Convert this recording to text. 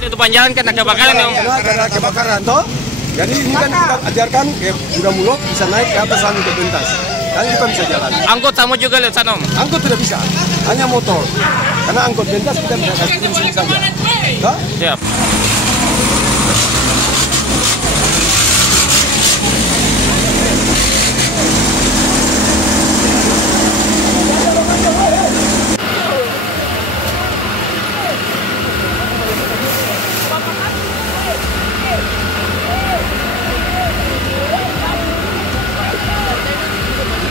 Itu panjangan kena kebakaran dong. Karena kebakaran toh. Jadi ini kan kita ajarkan sudah muluk bisa naik ke atas lalu ke pentas. Dan kita bisa jalan. Angkot sama juga lihat sana om. Angkot tidak bisa, hanya motor. Karena angkot pentas kita bisa kasih kunci saja. Toh? Siap.